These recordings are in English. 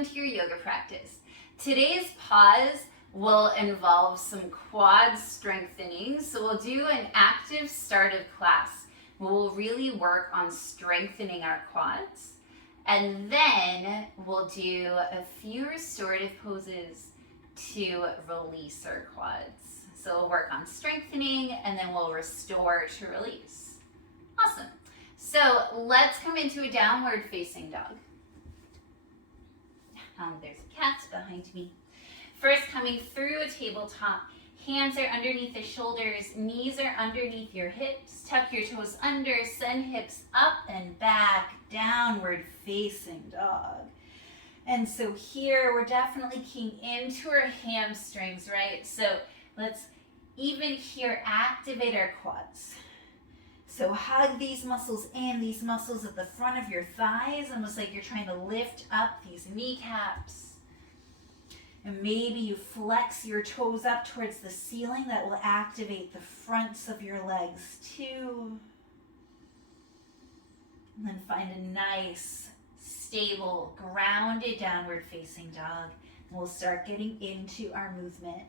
welcome to your yoga practice. Today's pause will involve some quad strengthening. So we'll do an active start of class. We'll really work on strengthening our quads. And then we'll do a few restorative poses to release our quads. So we'll work on strengthening and then we'll restore to release. Awesome. So let's come into a downward facing dog. There's a cat behind me. First, coming through a tabletop, hands are underneath the shoulders, knees are underneath your hips, tuck your toes under, send hips up and back, downward facing dog. And so here we're definitely keying into our hamstrings, right? So let's even here activate our quads. So hug these muscles in, these muscles at the front of your thighs, almost like you're trying to lift up these kneecaps. And maybe you flex your toes up towards the ceiling. That will activate the fronts of your legs too. And then find a nice, stable, grounded downward facing dog. And we'll start getting into our movement.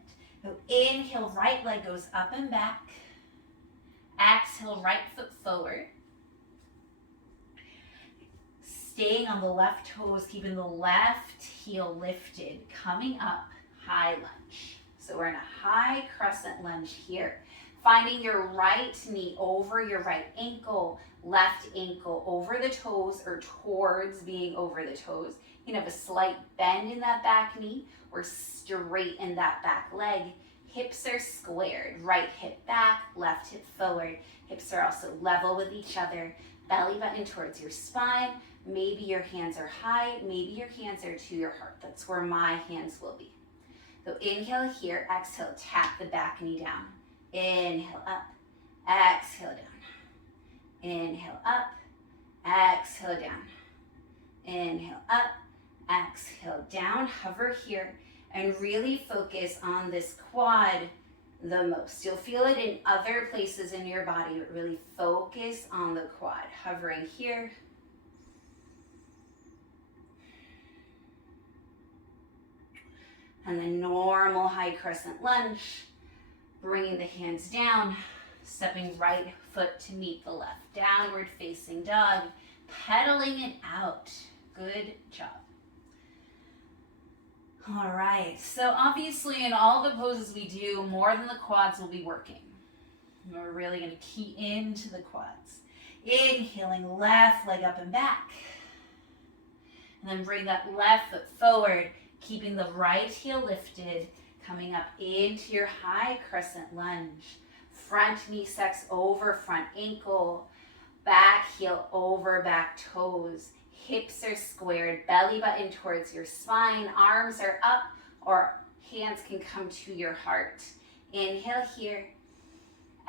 So inhale, right leg goes up and back. Exhale, right foot forward. Staying on the left toes, keeping the left heel lifted, coming up, high lunge. So we're in a high crescent lunge here. Finding your right knee over your right ankle, left ankle over the toes or towards being over the toes. You can have a slight bend in that back knee or straight in that back leg. Hips are squared, right hip back, left hip forward. Hips are also level with each other. Belly button towards your spine. Maybe your hands are high, maybe your hands are to your heart. That's where my hands will be. So inhale here, exhale, tap the back knee down. Inhale up, exhale down. Inhale up, exhale down. Inhale up, exhale down. Hover here. And really focus on this quad the most. You'll feel it in other places in your body, but really focus on the quad. Hovering here. And the normal high crescent lunge. Bringing the hands down. Stepping right foot to meet the left. Downward facing dog. Pedaling it out. Good job. All right, so obviously in all the poses we do, more than the quads will be working. And we're really going to key into the quads. Inhaling, left leg up and back. And then bring that left foot forward, keeping the right heel lifted, coming up into your high crescent lunge. Front knee sucks over front ankle, back heel over back toes. Hips are squared, belly button towards your spine, arms are up, or hands can come to your heart. Inhale here,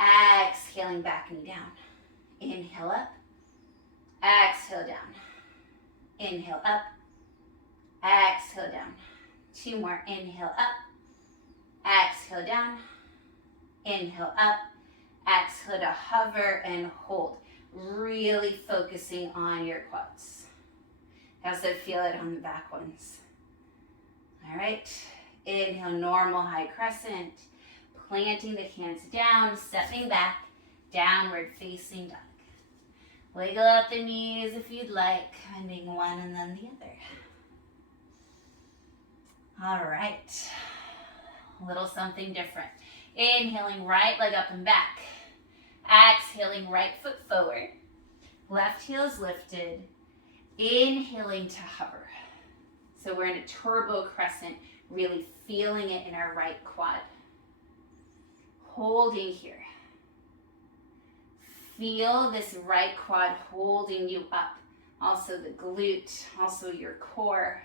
exhaling back knee down. Inhale up, exhale down. Inhale up, exhale down. Two more, inhale up, exhale down. Inhale up, exhale to hover and hold. Really focusing on your quads. Also feel it on the back ones. All right, inhale, normal high crescent, planting the hands down, stepping back, downward facing dog. Wiggle out the knees if you'd like, bending one and then the other. All right, a little something different. Inhaling, right leg up and back. Exhaling, right foot forward. Left heel is lifted. Inhaling to hover. So we're in a turbo crescent, really feeling it in our right quad. Holding here. Feel this right quad holding you up. Also the glute, also your core.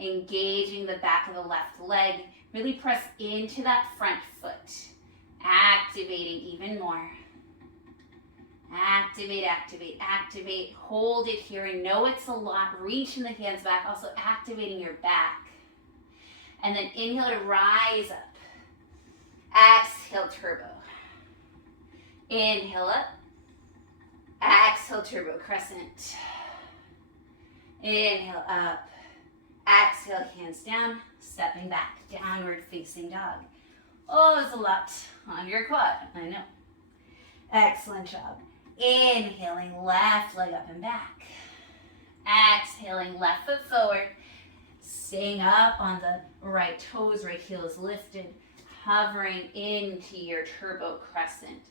Engaging the back of the left leg. Really press into that front foot. Activating even more. Activate, activate, activate. Hold it here and know it's a lot. Reaching the hands back, also activating your back. And then inhale to rise up. Exhale, turbo. Inhale up. Exhale, turbo crescent. Inhale up. Exhale, hands down, stepping back, downward facing dog. Oh, it's a lot on your quad, I know. Excellent job. Inhaling, left leg up and back. Exhaling, left foot forward. Staying up on the right toes, right heel is lifted. Hovering into your turbo crescent.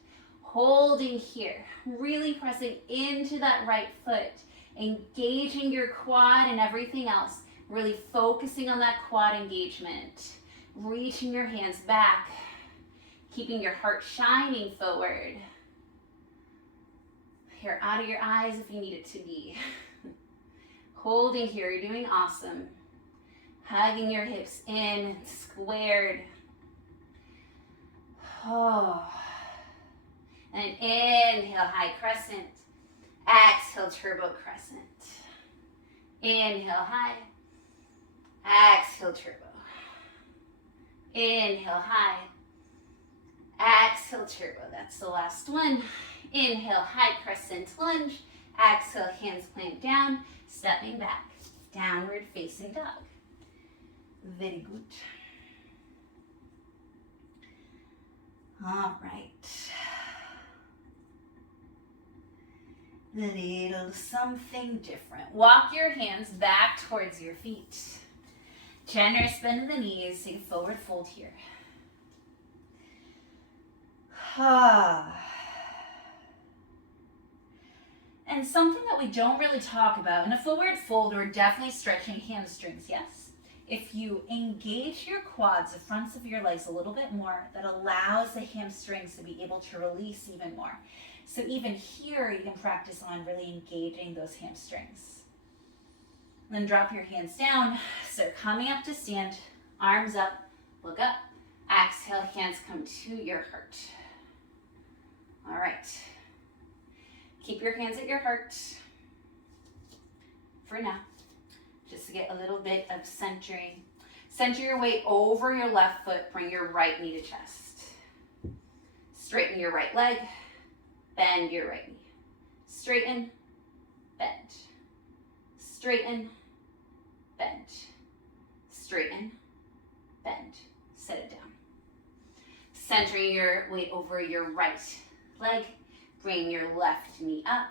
Holding here, really pressing into that right foot. Engaging your quad and everything else. Really focusing on that quad engagement. Reaching your hands back. Keeping your heart shining forward. Hair out of your eyes if you need it to be. Holding here, you're doing awesome. Hugging your hips in, squared. Oh. And inhale, high crescent. Exhale, turbo crescent. Inhale, high. Exhale, turbo. Inhale, high. Exhale, turbo. That's the last one. Inhale, high crescent lunge. Exhale, hands plant down. Stepping back. Downward facing dog. Very good. All right. Little something different. Walk your hands back towards your feet. Generous bend of the knees. Take a forward fold here. And something that we don't really talk about, in a forward fold, we're definitely stretching hamstrings, yes? If you engage your quads, the fronts of your legs a little bit more, that allows the hamstrings to be able to release even more. So even here, you can practice on really engaging those hamstrings. Then drop your hands down. So coming up to stand, arms up, look up. Exhale, hands come to your heart. All right. Keep your hands at your heart for now, just to get a little bit of centering. Center your weight over your left foot. Bring your right knee to chest. Straighten your right leg. Bend your right knee. Straighten, bend. Straighten, bend. Straighten, bend. Set it down. Centering your weight over your right leg. Bring your left knee up.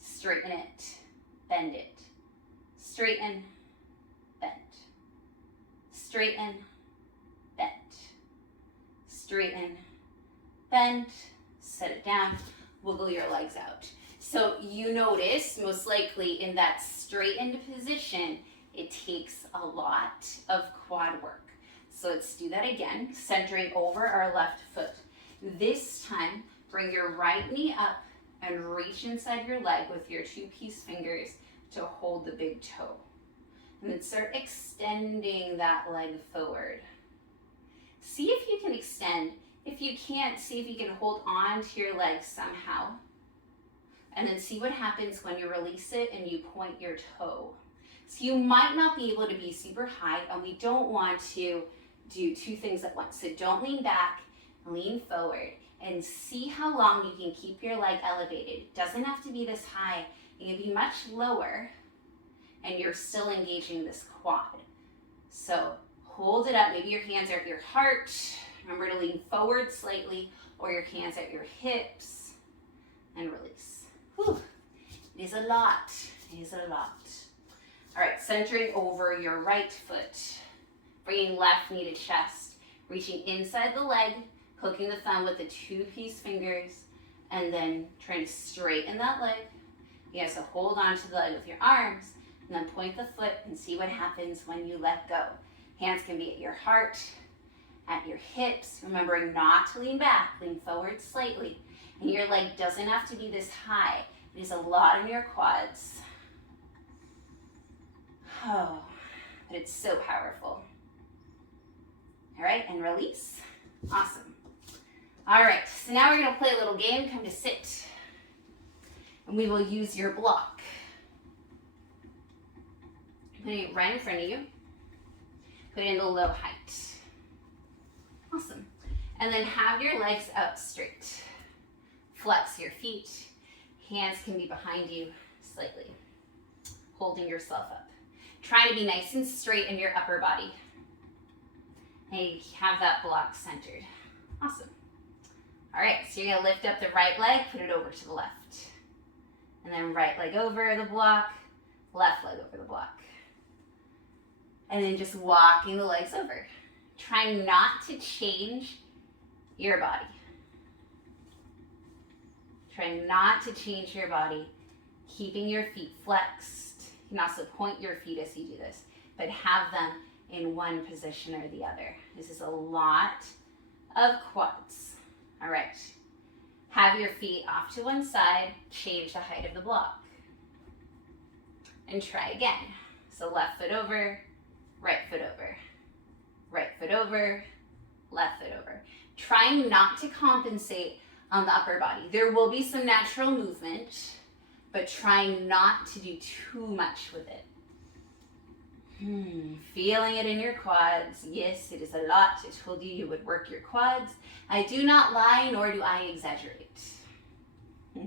Straighten it, bend it. Straighten, bend. Straighten, bend. Straighten, bend. Set it down. Wiggle your legs out. So you notice, most likely in that straightened position, it takes a lot of quad work. So let's do that again, centering over our left foot. This time, bring your right knee up and reach inside your leg with your 2-piece fingers to hold the big toe. And then start extending that leg forward. See if you can extend. If you can't, see if you can hold on to your leg somehow. And then see what happens when you release it and you point your toe. So you might not be able to be super high, and we don't want to do 2 things at once. So don't lean back, lean forward, and see how long you can keep your leg elevated. It doesn't have to be this high. It can be much lower, and you're still engaging this quad. So hold it up. Maybe your hands are at your heart. Remember to lean forward slightly, or your hands at your hips, and release. Whew. It is a lot. It is a lot. All right, centering over your right foot. Bringing left knee to chest. Reaching inside the leg, hooking the thumb with the 2-piece fingers, and then trying to straighten that leg. You have to hold on to the leg with your arms, and then point the foot and see what happens when you let go. Hands can be at your heart, at your hips, remembering not to lean back, lean forward slightly. And your leg doesn't have to be this high. It is a lot in your quads. Oh, but it's so powerful. All right, and release. Awesome. All right, so now we're gonna play a little game. Come to sit. And we will use your block. Putting it right in front of you. Put it in the low height. Awesome. And then have your legs out straight. Flex your feet. Hands can be behind you slightly. Holding yourself up. Trying to be nice and straight in your upper body. And have that block centered. Awesome. All right, so you're gonna lift up the right leg, put it over to the left. And then right leg over the block, left leg over the block. And then just walking the legs over. Trying not to change your body. Trying not to change your body. Keeping your feet flexed. You can also point your feet as you do this, but have them in one position or the other. This is a lot of quads. All right. Have your feet off to one side, change the height of the block. And try again. So left foot over, right foot over, right foot over, left foot over. Trying not to compensate on the upper body. There will be some natural movement, but trying not to do too much with it. Feeling it in your quads. Yes, it is a lot. I told you you would work your quads. I do not lie, nor do I exaggerate. All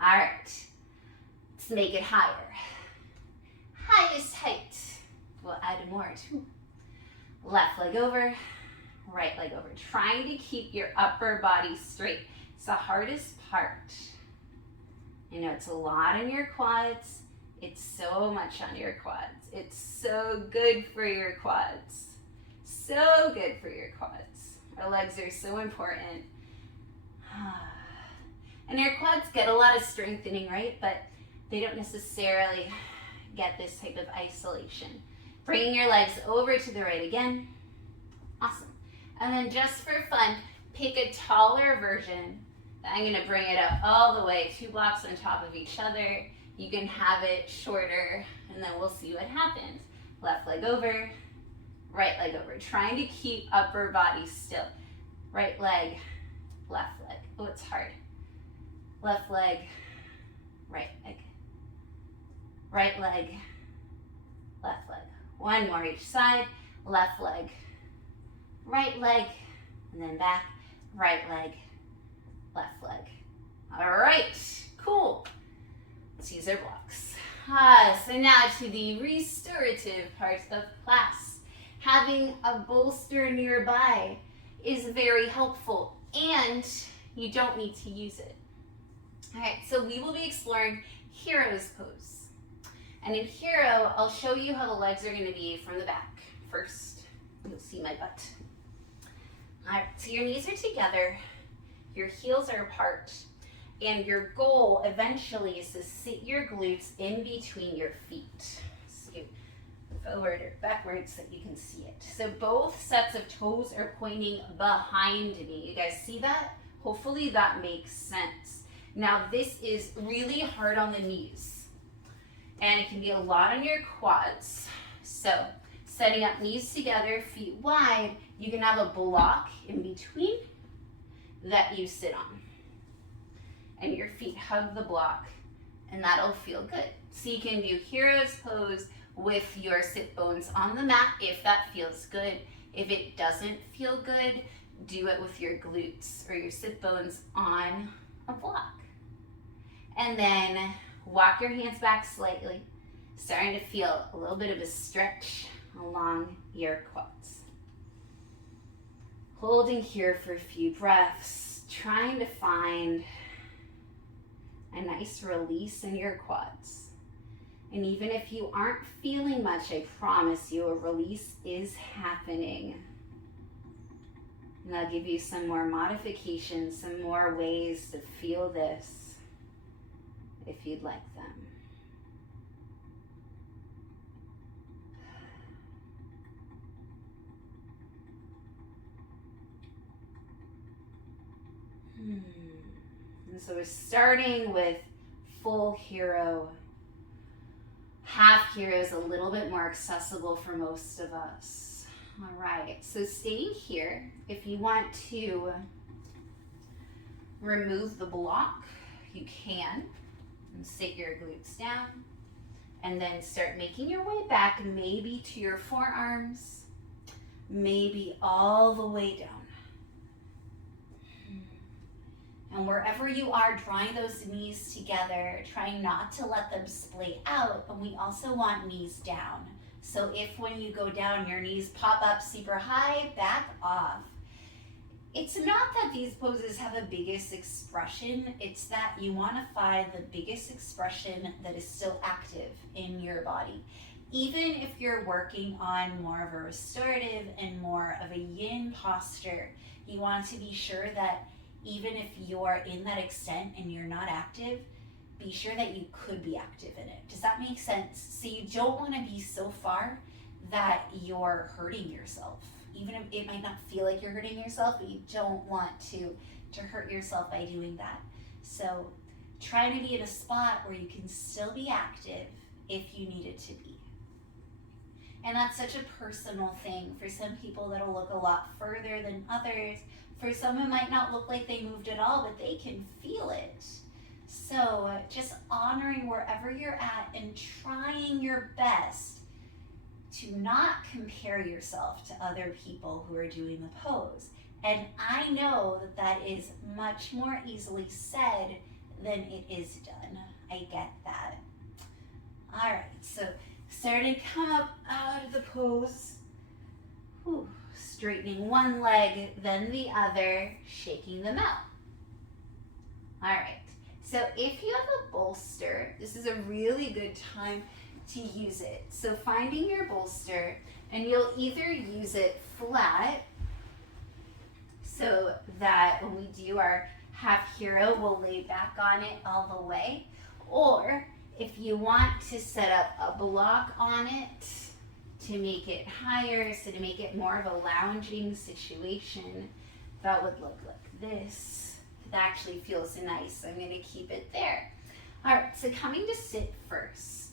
right, let's make it higher. Highest height. We'll add more too. Left leg over, right leg over. Trying to keep your upper body straight. It's the hardest part. I know it's a lot in your quads. It's so much on your quads. It's so good for your quads. So good for your quads. Our legs are so important. And your quads get a lot of strengthening, right? But they don't necessarily get this type of isolation. Bringing your legs over to the right again. Awesome. And then just for fun, pick a taller version. I'm gonna bring it up all the way, 2 blocks on top of each other. You can have it shorter, and then we'll see what happens. Left leg over, right leg over. Trying to keep upper body still. Right leg, left leg. Oh, it's hard. Left leg, right leg. Right leg, left leg. One more each side. Left leg, right leg, and then back. Right leg, left leg. All right, cool. Let's use our blocks. So now to the restorative part of class. Having a bolster nearby is very helpful, and you don't need to use it. All right, so we will be exploring hero's pose. And in hero, I'll show you how the legs are gonna be from the back first. You'll see my butt. All right, so your knees are together, your heels are apart, and your goal eventually is to sit your glutes in between your feet. So you forward or backwards so you can see it. So both sets of toes are pointing behind me. You guys see that? Hopefully that makes sense. Now this is really hard on the knees, and it can be a lot on your quads. So setting up knees together, feet wide, you can have a block in between that you sit on. And your feet hug the block, and that'll feel good. So you can do hero's pose with your sit bones on the mat if that feels good. If it doesn't feel good, do it with your glutes or your sit bones on a block. And then walk your hands back slightly, starting to feel a little bit of a stretch along your quads. Holding here for a few breaths, trying to find a nice release in your quads. And even if you aren't feeling much, I promise you a release is happening. And I'll give you some more modifications, some more ways to feel this if you'd like them. And so we're starting with full hero. Half hero is a little bit more accessible for most of us. All right, so staying here, if you want to remove the block, you can. And sit your glutes down. And then start making your way back, maybe to your forearms, maybe all the way down. And wherever you are, drawing those knees together, trying not to let them splay out. And we also want knees down. So if when you go down, your knees pop up super high, back off. It's not that these poses have a biggest expression, it's that you want to find the biggest expression that is still active in your body. Even if you're working on more of a restorative and more of a yin posture, you want to be sure that even if you're in that extent and you're not active, be sure that you could be active in it. Does that make sense? So you don't want to be so far that you're hurting yourself. Even if it might not feel like you're hurting yourself, but you don't want to hurt yourself by doing that. So try to be in a spot where you can still be active if you need it to be. And that's such a personal thing. For some people, that'll look a lot further than others. For some, it might not look like they moved at all, but they can feel it. So just honoring wherever you're at and trying your best to not compare yourself to other people who are doing the pose. And I know that that is much more easily said than it is done. I get that. All right, so starting to come up out of the pose. Whew. Straightening one leg, then the other, shaking them out. All right, so if you have a bolster, this is a really good time to use it. So finding your bolster, and you'll either use it flat, so that when we do our half hero, we'll lay back on it all the way, or if you want to set up a block on it to make it higher, so to make it more of a lounging situation, that would look like this. It actually feels nice, so I'm going to keep it there. All right, so coming to sit first.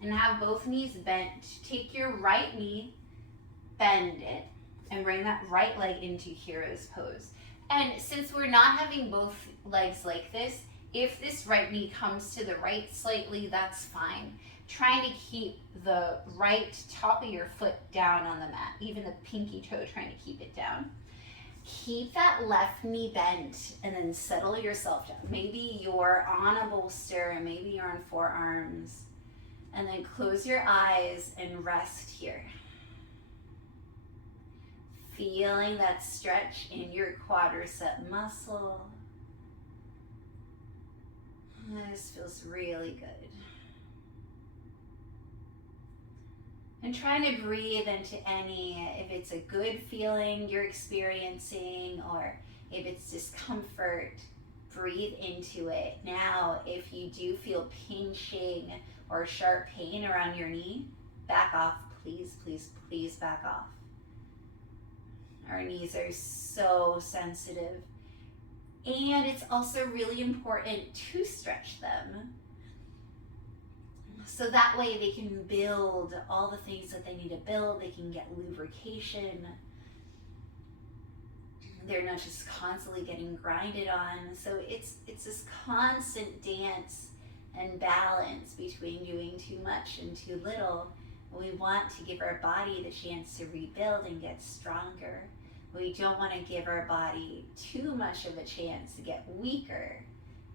And have both knees bent. Take your right knee, bend it, and bring that right leg into hero's pose. And since we're not having both legs like this, if this right knee comes to the right slightly, that's fine. Trying to keep the right top of your foot down on the mat, even the pinky toe, trying to keep it down. Keep that left knee bent and then settle yourself down. Maybe you're on a bolster and maybe you're on forearms. And then close your eyes and rest here. Feeling that stretch in your quadricep muscle. This feels really good. And trying to breathe into if it's a good feeling you're experiencing or if it's discomfort, breathe into it. Now, if you do feel pinching or sharp pain around your knee, back off, please, please, please back off. Our knees are so sensitive. And it's also really important to stretch them so that way they can build all the things that they need to build. They can get lubrication. They're not just constantly getting grinded on. So it's this constant dance and balance between doing too much and too little. We want to give our body the chance to rebuild and get stronger. We don't want to give our body too much of a chance to get weaker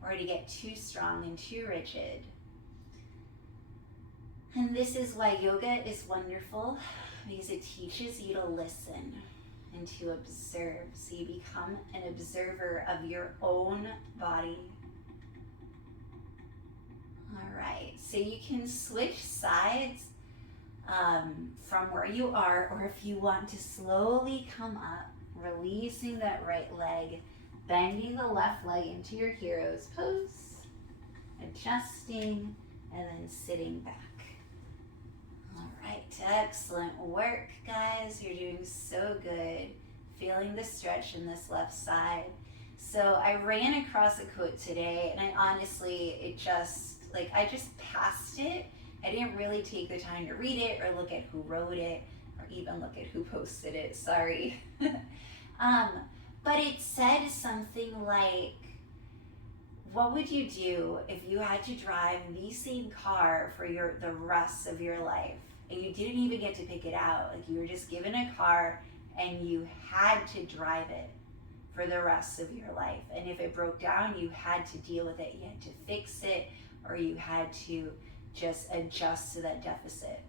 or to get too strong and too rigid. And this is why yoga is wonderful, because it teaches you to listen and to observe. So you become an observer of your own body. All right, so you can switch sides from where you are, or if you want to slowly come up, releasing that right leg, bending the left leg into your hero's pose, adjusting, and then sitting back. All right, excellent work, guys. You're doing so good. Feeling the stretch in this left side. So I ran across a quote today, and I just passed it. I didn't really take the time to read it or look at who wrote it or even look at who posted it, sorry. But it said something like, what would you do if you had to drive the same car for the rest of your life and you didn't even get to pick it out? Like you were just given a car and you had to drive it for the rest of your life. And if it broke down, you had to deal with it. You had to fix it, or you had to just adjust to that deficit.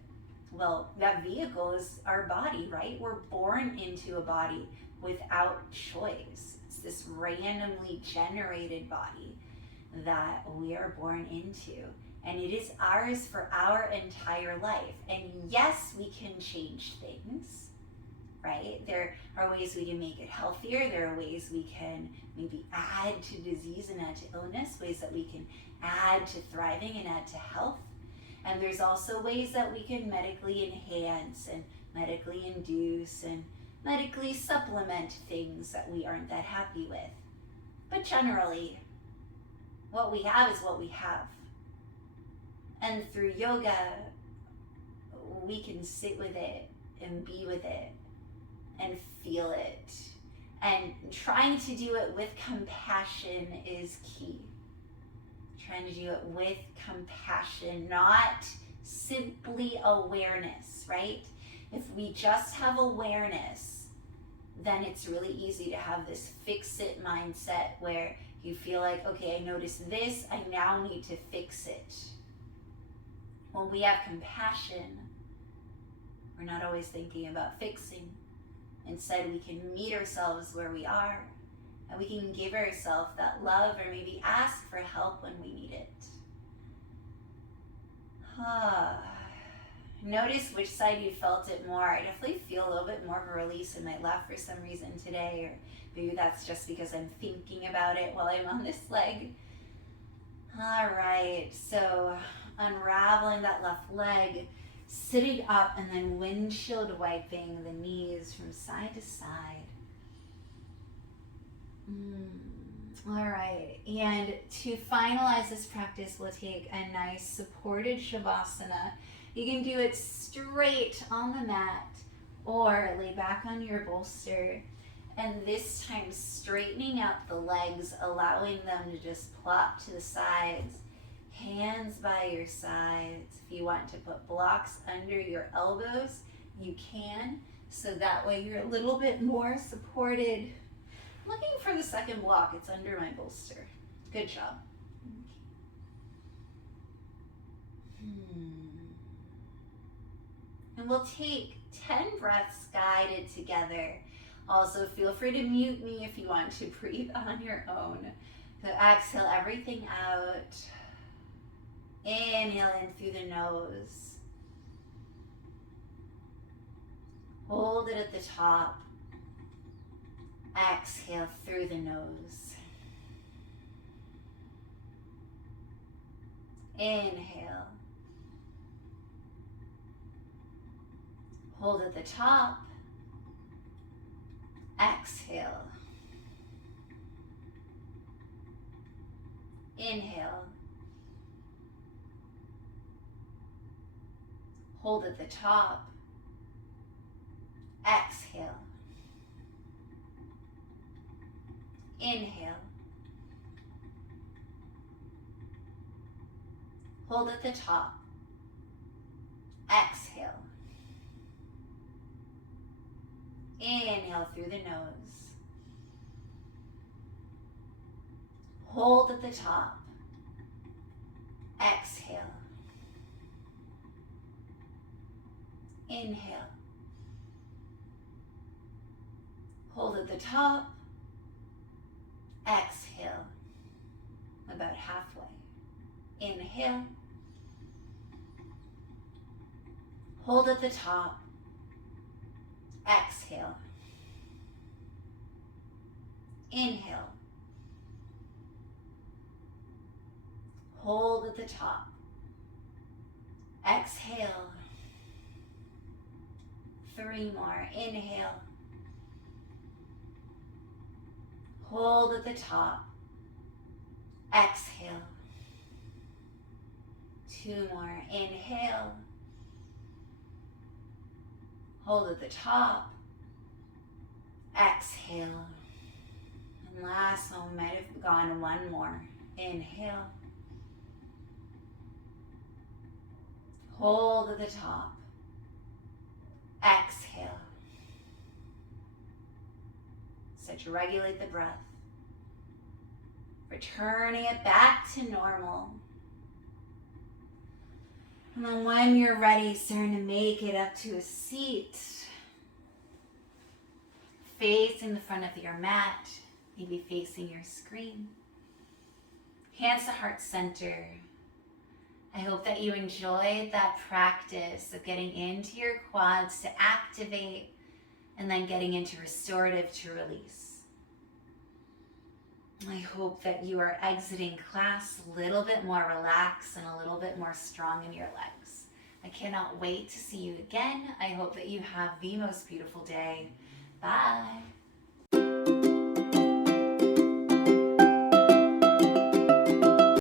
Well, that vehicle is our body, right? We're born into a body without choice. It's this randomly generated body that we are born into. And it is ours for our entire life. And yes, we can change things, right? There are ways we can make it healthier. There are ways we can maybe add to disease and add to illness, ways that we can add to thriving and add to health. And there's also ways that we can medically enhance and medically induce and medically supplement things that we aren't that happy with. But generally, what we have is what we have. And through yoga, we can sit with it and be with it and feel it. And trying to do it with compassion is key. Trying to do it with compassion, not simply awareness, right? If we just have awareness, then it's really easy to have this fix-it mindset where you feel like, okay, I noticed this, I now need to fix it. When we have compassion, we're not always thinking about fixing. Instead, we can meet ourselves where we are, and we can give ourselves that love, or maybe ask for help when we need it. Notice which side you felt it more. I definitely feel a little bit more of a release in my left for some reason today, or maybe that's just because I'm thinking about it while I'm on this leg. All right, so unraveling that left leg, sitting up, and then windshield wiping the knees from side to side. All right, and to finalize this practice, we'll take a nice supported Savasana. You can do it straight on the mat or lay back on your bolster, and this time straightening out the legs, allowing them to just plop to the sides, hands by your sides. If you want to put blocks under your elbows, you can, so that way you're a little bit more supported. I'm looking for the second block. It's under my bolster. Good job. And we'll take 10 breaths guided together. Also, feel free to mute me if you want to breathe on your own. So exhale everything out. Inhale in through the nose. Hold it at the top. Exhale through the nose. Inhale. Hold at the top. Exhale. Inhale. Hold at the top. Exhale. Inhale. Hold at the top. Exhale. Inhale through the nose. Hold at the top. Exhale. Inhale. Hold at the top. Exhale. About halfway. Inhale. Hold at the top. Exhale. Inhale. Hold at the top. Exhale. 3 more. Inhale. Hold at the top. Exhale. 2 more. Inhale. Hold at the top. Exhale. And last one, might have gone 1 more. Inhale. Hold at the top. Exhale. Start to regulate the breath. Returning it back to normal. And then when you're ready, starting to make it up to a seat. Facing the front of your mat, maybe facing your screen. Hands to heart center. I hope that you enjoyed that practice of getting into your quads to activate and then getting into restorative to release. I hope that you are exiting class a little bit more relaxed and a little bit more strong in your legs. I cannot wait to see you again. I hope that you have the most beautiful day. Bye.